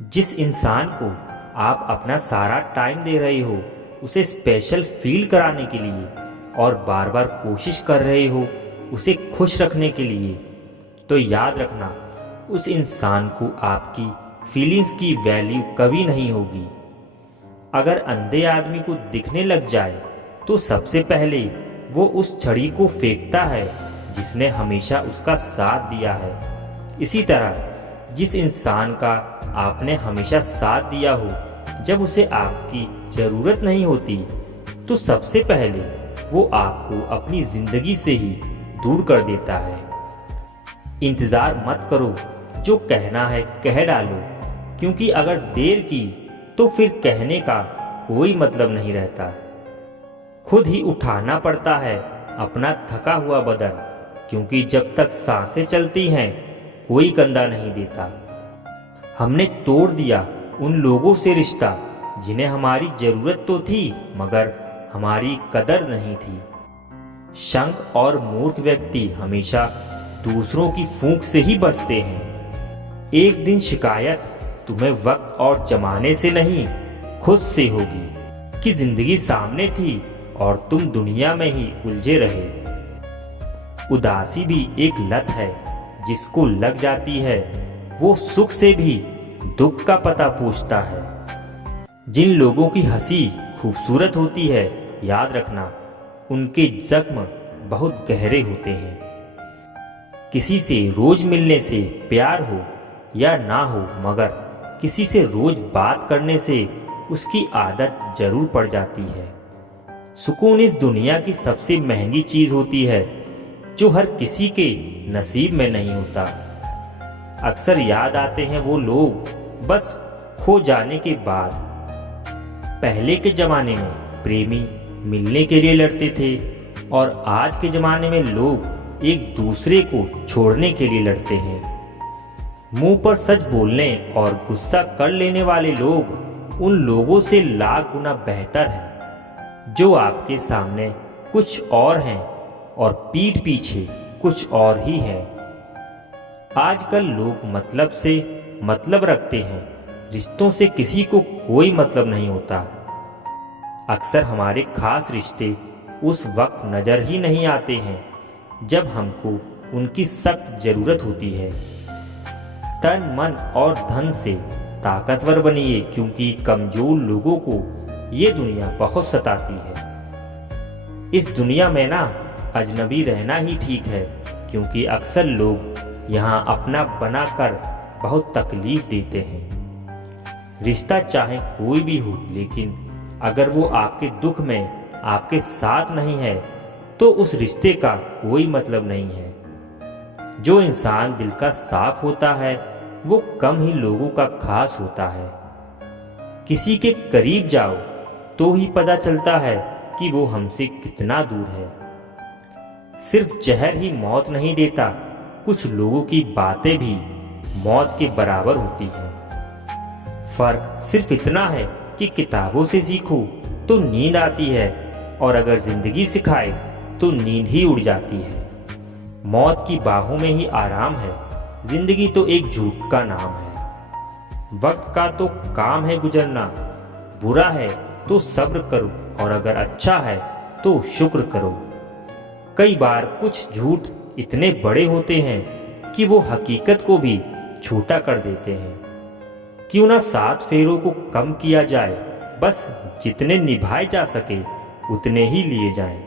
जिस इंसान को आप अपना सारा टाइम दे रहे हो उसे स्पेशल फील कराने के लिए और बार बार कोशिश कर रहे हो उसे खुश रखने के लिए, तो याद रखना उस इंसान को आपकी फीलिंग्स की वैल्यू कभी नहीं होगी। अगर अंधे आदमी को दिखने लग जाए तो सबसे पहले वो उस छड़ी को फेंकता है जिसने हमेशा उसका साथ दिया है। इसी तरह जिस इंसान का आपने हमेशा साथ दिया हो जब उसे आपकी ज़रूरत नहीं होती, तो सबसे पहले वो आपको अपनी ज़िंदगी से ही दूर कर देता है। इंतज़ार मत करो, जो कहना है कह डालो, क्योंकि अगर देर की तो फिर कहने का कोई मतलब नहीं रहता। खुद ही उठाना पड़ता है अपना थका हुआ बदन, क्योंकि जब तक सांसें चलती हैं कोई कंधा नहीं देता। हमने तोड़ दिया उन लोगों से रिश्ता जिन्हें हमारी ज़रूरत तो थी मगर हमारी कदर नहीं थी। शंक और मूर्ख व्यक्ति हमेशा दूसरों की फूंक से ही बचते हैं। एक दिन शिकायत तुम्हें वक्त और जमाने से नहीं खुद से होगी कि जिंदगी सामने थी और तुम दुनिया में ही उलझे रहे। उदासी भी एक लत है, जिसको लग जाती है वो सुख से भी दुख का पता पूछता है। जिन लोगों की हंसी खूबसूरत होती है, याद रखना उनके जख्म बहुत गहरे होते हैं। किसी से रोज मिलने से प्यार हो या ना हो, मगर किसी से रोज बात करने से उसकी आदत जरूर पड़ जाती है। सुकून इस दुनिया की सबसे महंगी चीज होती है जो हर किसी के नसीब में नहीं होता। अक्सर याद आते हैं वो लोग बस खो जाने के बाद। पहले के ज़माने में प्रेमी मिलने के लिए लड़ते थे और आज के ज़माने में लोग एक दूसरे को छोड़ने के लिए लड़ते हैं। मुंह पर सच बोलने और गुस्सा कर लेने वाले लोग उन लोगों से लाख गुना बेहतर हैं जो आपके सामने कुछ और हैं और पीठ पीछे कुछ और ही हैं। आजकल लोग मतलब से मतलब रखते हैं, रिश्तों से किसी को कोई मतलब नहीं होता। अक्सर हमारे खास रिश्ते उस वक्त नज़र ही नहीं आते हैं जब हमको उनकी सख्त ज़रूरत होती है। तन मन और धन से ताकतवर बनिए, क्योंकि कमज़ोर लोगों को ये दुनिया बहुत सताती है। इस दुनिया में ना अजनबी रहना ही ठीक है, क्योंकि अक्सर लोग यहाँ अपना बनाकर बहुत तकलीफ देते हैं। रिश्ता चाहे कोई भी हो, लेकिन अगर वो आपके दुख में आपके साथ नहीं है तो उस रिश्ते का कोई मतलब नहीं है। जो इंसान दिल का साफ होता है वो कम ही लोगों का खास होता है। किसी के करीब जाओ तो ही पता चलता है कि वो हमसे कितना दूर है। सिर्फ जहर ही मौत नहीं देता, कुछ लोगों की बातें भी मौत के बराबर होती हैं। फर्क सिर्फ इतना है कि किताबों से सीखो तो नींद आती है और अगर जिंदगी सिखाए तो नींद ही उड़ जाती है। मौत की बाहों में ही आराम है, जिंदगी तो एक झूठ का नाम है। वक्त का तो काम है गुजरना, बुरा है तो सब्र करो और अगर अच्छा है तो शुक्र करो। कई बार कुछ झूठ इतने बड़े होते हैं कि वो हकीकत को भी छोटा कर देते हैं। क्यों ना 7 फेरों को कम किया जाए, बस जितने निभाए जा सके उतने ही लिए जाएं।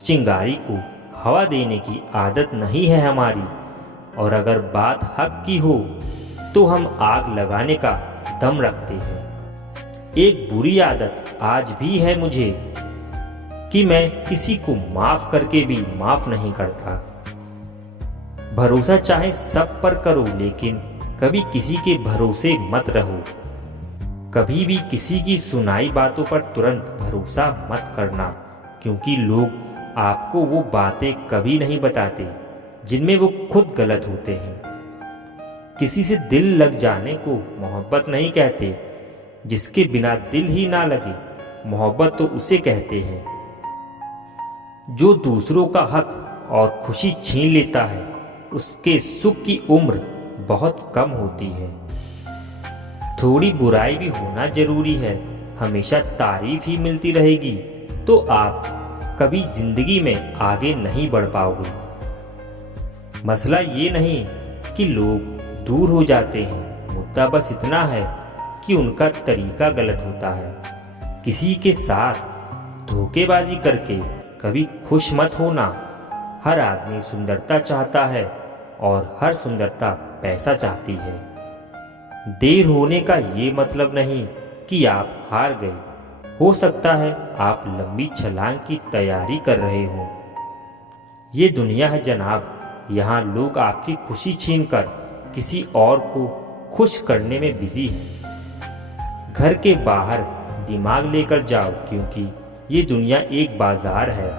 चिंगारी को हवा देने की आदत नहीं है हमारी, और अगर बात हक की हो तो हम आग लगाने का दम रखते हैं। एक बुरी आदत आज भी है मुझे कि मैं किसी को माफ करके भी माफ नहीं करता। भरोसा चाहे सब पर करो, लेकिन कभी किसी के भरोसे मत रहो। कभी भी किसी की सुनाई बातों पर तुरंत भरोसा मत करना, क्योंकि लोग आपको वो बातें कभी नहीं बताते जिनमें वो खुद गलत होते हैं। किसी से दिल लग जाने को मोहब्बत नहीं कहते, जिसके बिना दिल ही ना लगे मोहब्बत तो उसे कहते हैं। जो दूसरों का हक और खुशी छीन लेता है उसके सुख की उम्र बहुत कम होती है। थोड़ी बुराई भी होना जरूरी है, हमेशा तारीफ ही मिलती रहेगी तो आप कभी जिंदगी में आगे नहीं बढ़ पाओगे। मसला ये नहीं कि लोग दूर हो जाते हैं, मुद्दा बस इतना है कि उनका तरीका गलत होता है। किसी के साथ धोखेबाजी करके कभी खुश मत होना। हर आदमी सुंदरता चाहता है और हर सुंदरता पैसा चाहती है। देर होने का ये मतलब नहीं कि आप हार गए। हो सकता है आप लंबी छलांग की तैयारी कर रहे हों। ये दुनिया है जनाब, यहाँ लोग आपकी खुशी छीनकर किसी और को खुश करने में बिजी हैं। घर के बाहर दिमाग लेकर जाओ, क्योंकि ये दुनिया एक बाजार है,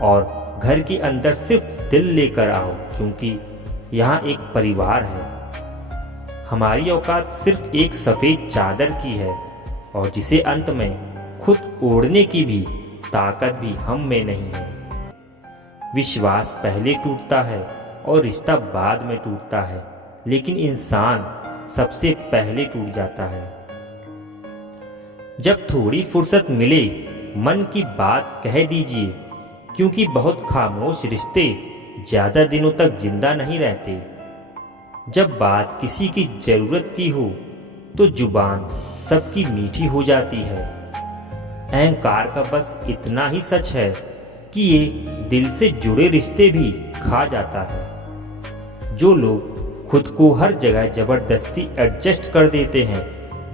और घर के अंदर सिर्फ दिल लेकर आओ, क्योंकि यहाँ एक परिवार है। हमारी औकात सिर्फ एक सफ़ेद चादर की है, और जिसे अंत में खुद ओढ़ने की भी ताकत भी हम में नहीं है। विश्वास पहले टूटता है और रिश्ता बाद में टूटता है, लेकिन इंसान सबसे पहले टूट जाता है। जब थोड़ी फुर्सत मिले मन की बात कह दीजिए, क्योंकि बहुत खामोश रिश्ते ज़्यादा दिनों तक जिंदा नहीं रहते। जब बात किसी की ज़रूरत की हो तो जुबान सबकी मीठी हो जाती है। अहंकार का बस इतना ही सच है कि ये दिल से जुड़े रिश्ते भी खा जाता है। जो लोग खुद को हर जगह ज़बरदस्ती एडजस्ट कर देते हैं,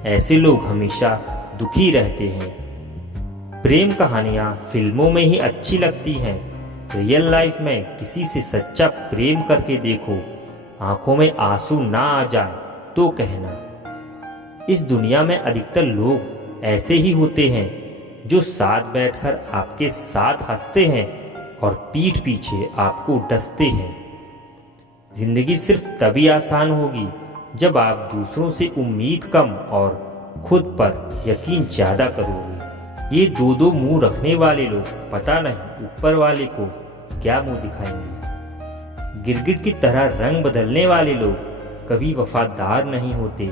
ऐसे लोग हमेशा दुखी रहते हैं। प्रेम कहानियाँ फिल्मों में ही अच्छी लगती हैं, रियल लाइफ में किसी से सच्चा प्रेम करके देखो, आंखों में आंसू ना आ जाए तो कहना। इस दुनिया में अधिकतर लोग ऐसे ही होते हैं जो साथ बैठकर आपके साथ हंसते हैं और पीठ पीछे आपको डसते हैं। जिंदगी सिर्फ तभी आसान होगी जब आप दूसरों से उम्मीद कम और खुद पर यकीन ज़्यादा करोगे। ये दो दो मुंह रखने वाले लोग पता नहीं ऊपर वाले को क्या मुंह दिखाएंगे। गिरगिट की तरह रंग बदलने वाले लोग कभी वफादार नहीं होते।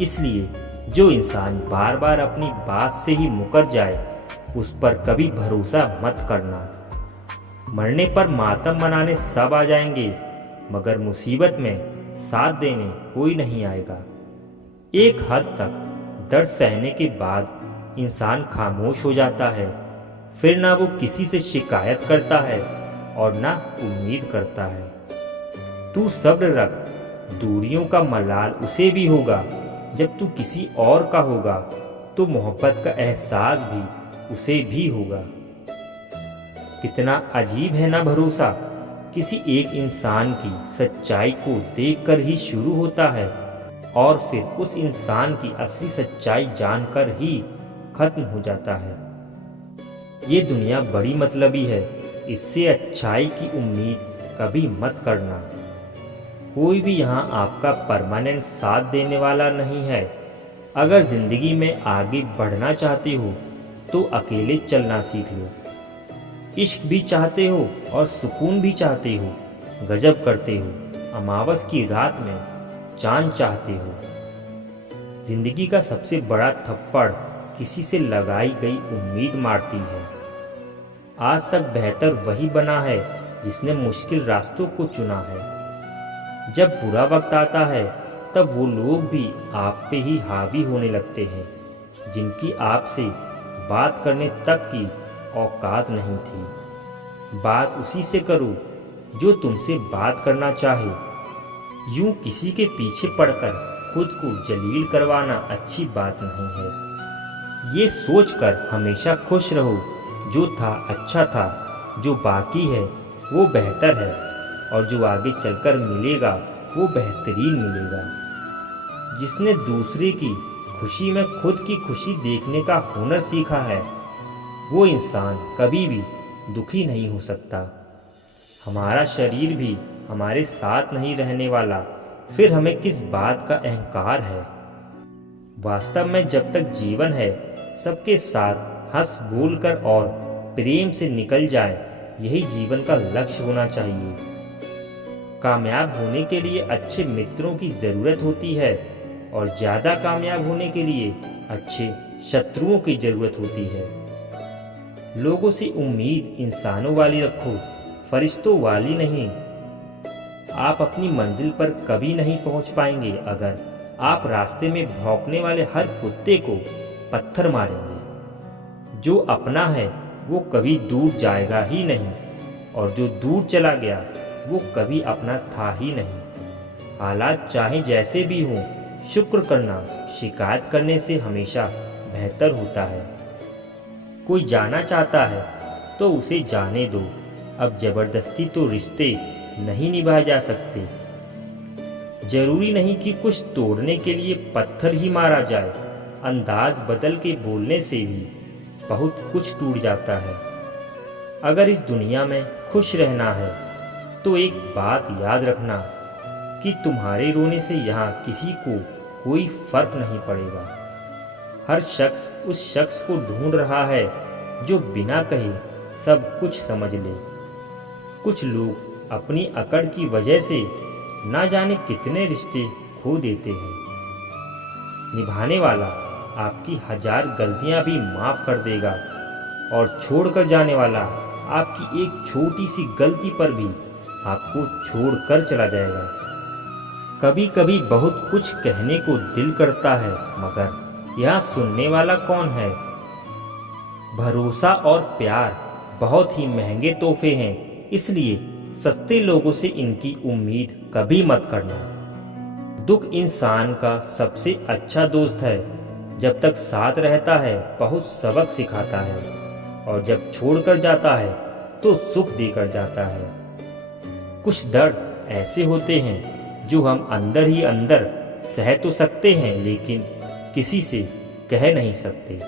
इसलिए जो इंसान बार बार अपनी बात से ही मुकर जाए, उस पर कभी भरोसा मत करना। मरने पर मातम मनाने सब आ जाएंगे, मगर मुसीबत में साथ देने कोई नहीं आएगा। एक हद तक दर्द सहने के बाद इंसान खामोश हो जाता है, फिर ना वो किसी से शिकायत करता है और ना उम्मीद करता है। तू सब्र रख, दूरियों का मलाल उसे भी होगा जब तू किसी और का होगा, तो मोहब्बत का एहसास भी उसे भी होगा। कितना अजीब है ना भरोसा, किसी एक इंसान की सच्चाई को देखकर ही शुरू होता है और फिर उस इंसान की असली सच्चाई जानकर ही खत्म हो जाता है। ये दुनिया बड़ी मतलबी है, इससे अच्छाई की उम्मीद कभी मत करना। कोई भी यहाँ आपका परमानेंट साथ देने वाला नहीं है। अगर जिंदगी में आगे बढ़ना चाहते हो तो अकेले चलना सीख लो। इश्क भी चाहते हो और सुकून भी चाहते हो, गजब करते हो, अमावस की रात में चांद चाहते हो। जिंदगी का सबसे बड़ा थप्पड़ किसी से लगाई गई उम्मीद मारती है। आज तक बेहतर वही बना है जिसने मुश्किल रास्तों को चुना है। जब बुरा वक्त आता है तब वो लोग भी आप पे ही हावी होने लगते हैं जिनकी आपसे बात करने तक की औकात नहीं थी। बात उसी से करो जो तुमसे बात करना चाहे। यूं किसी के पीछे पड़कर खुद को जलील करवाना अच्छी बात नहीं है। ये सोचकर हमेशा खुश रहो, जो था अच्छा था, जो बाकी है वो बेहतर है, और जो आगे चलकर मिलेगा वो बेहतरीन मिलेगा। जिसने दूसरे की खुशी में खुद की खुशी देखने का हुनर सीखा है, वो इंसान कभी भी दुखी नहीं हो सकता। हमारा शरीर भी हमारे साथ नहीं रहने वाला, फिर हमें किस बात का अहंकार है। वास्तव में जब तक जीवन है, सबके साथ हंस बोल कर और प्रेम से निकल जाए, यही जीवन का लक्ष्य होना चाहिए। कामयाब होने के लिए अच्छे मित्रों की ज़रूरत होती है, और ज़्यादा कामयाब होने के लिए अच्छे शत्रुओं की ज़रूरत होती है। लोगों से उम्मीद इंसानों वाली रखो, फरिश्तों वाली नहीं। आप अपनी मंजिल पर कभी नहीं पहुंच पाएंगे अगर आप रास्ते में भौंकने वाले हर कुत्ते को पत्थर मारेंगे। जो अपना है वो कभी दूर जाएगा ही नहीं, और जो दूर चला गया वो कभी अपना था ही नहीं। हालात चाहे जैसे भी हों, शुक्र करना शिकायत करने से हमेशा बेहतर होता है। कोई जाना चाहता है तो उसे जाने दो। अब जबरदस्ती तो रिश्ते नहीं निभाए जा सकते। जरूरी नहीं कि कुछ तोड़ने के लिए पत्थर ही मारा जाए। अंदाज बदल के बोलने से भी बहुत कुछ टूट जाता है। अगर इस दुनिया में खुश रहना है तो एक बात याद रखना कि तुम्हारे रोने से यहाँ किसी को कोई फर्क नहीं पड़ेगा। हर शख्स उस शख्स को ढूंढ रहा है जो बिना कहे सब कुछ समझ ले। कुछ लोग अपनी अकड़ की वजह से ना जाने कितने रिश्ते खो देते हैं। निभाने वाला आपकी 1000 गलतियां भी माफ कर देगा, और छोड़कर जाने वाला आपकी एक छोटी सी गलती पर भी आपको छोड़कर चला जाएगा। कभी कभी बहुत कुछ कहने को दिल करता है, मगर यहाँ सुनने वाला कौन है। भरोसा और प्यार बहुत ही महंगे तोहफे हैं, इसलिए सस्ते लोगों से इनकी उम्मीद कभी मत करना। दुख इंसान का सबसे अच्छा दोस्त है। जब तक साथ रहता है बहुत सबक सिखाता है, और जब छोड़कर जाता है तो सुख देकर जाता है। कुछ दर्द ऐसे होते हैं जो हम अंदर ही अंदर सह तो सकते हैं, लेकिन किसी से कह नहीं सकते।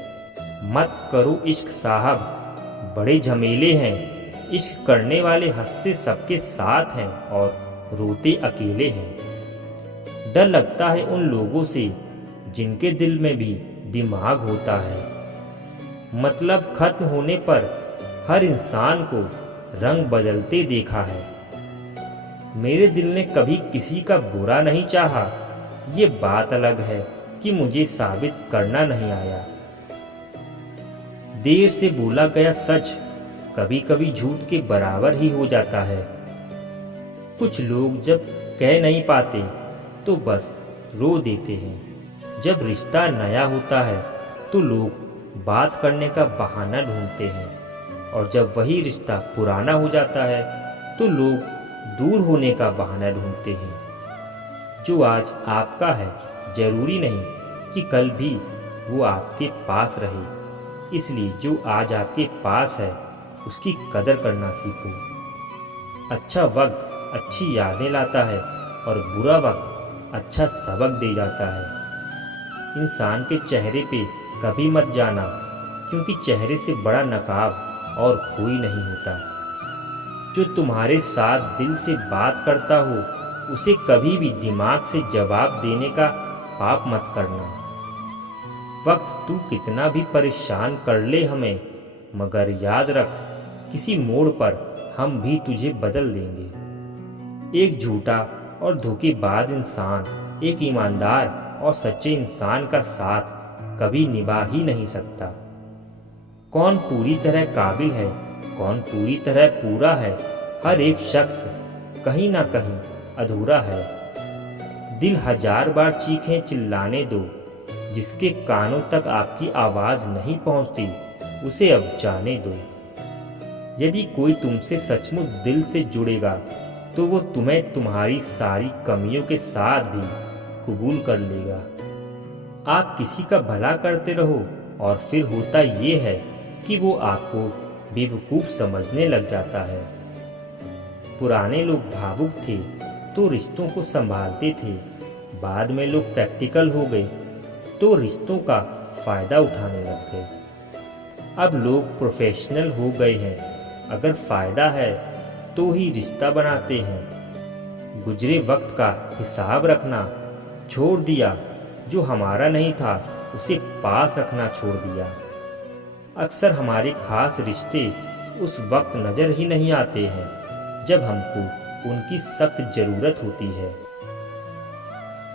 मत करो इश्क साहब, बड़े झमेले हैं। इश्क करने वाले हंसते सबके साथ हैं और रोते अकेले हैं। डर लगता है उन लोगों से जिनके दिल में भी दिमाग होता है। मतलब खत्म होने पर हर इंसान को रंग बदलते देखा है। मेरे दिल ने कभी किसी का बुरा नहीं चाहा। ये बात अलग है कि मुझे साबित करना नहीं आया। देर से बोला गया सच कभी कभी झूठ के बराबर ही हो जाता है। कुछ लोग जब कह नहीं पाते तो बस रो देते हैं। जब रिश्ता नया होता है तो लोग बात करने का बहाना ढूंढते हैं, और जब वही रिश्ता पुराना हो जाता है तो लोग दूर होने का बहाना ढूंढते हैं। जो आज आपका है जरूरी नहीं कि कल भी वो आपके पास रहे। इसलिए जो आज आपके पास है उसकी कदर करना सीखो। अच्छा वक्त अच्छी यादें लाता है, और बुरा वक्त अच्छा सबक दे जाता है। इंसान के चेहरे पे कभी मत जाना, क्योंकि चेहरे से बड़ा नकाब और कोई नहीं होता। जो तुम्हारे साथ दिल से बात करता हो उसे कभी भी दिमाग से जवाब देने का पाप मत करना। वक्त तू कितना भी परेशान कर ले हमें, मगर याद रख किसी मोड़ पर हम भी तुझे बदल देंगे। एक झूठा और धोखेबाज इंसान एक ईमानदार और सच्चे इंसान का साथ कभी निभा ही नहीं सकता। कौन पूरी तरह काबिल है, कौन पूरी तरह पूरा है। हर एक शख्स कहीं ना कहीं अधूरा है। दिल 1000 बार चीखें चिल्लाने दो, जिसके कानों तक आपकी आवाज़ नहीं पहुंचती उसे अब जाने दो। यदि कोई तुमसे सचमुच दिल से जुड़ेगा तो वो तुम्हें तुम्हारी सारी कमियों के साथ भी कबूल कर लेगा। आप किसी का भला करते रहो, और फिर होता ये है कि वो आपको बेवकूफ़ समझने लग जाता है। पुराने लोग भावुक थे तो रिश्तों को संभालते थे। बाद में लोग प्रैक्टिकल हो गए तो रिश्तों का फ़ायदा उठाने लग गए। अब लोग प्रोफेशनल हो गए हैं। अगर फ़ायदा है तो ही रिश्ता बनाते हैं। गुजरे वक्त का हिसाब रखना छोड़ दिया, जो हमारा नहीं था उसे पास रखना छोड़ दिया। अक्सर हमारे खास रिश्ते उस वक्त नज़र ही नहीं आते हैं जब हमको उनकी सख्त ज़रूरत होती है।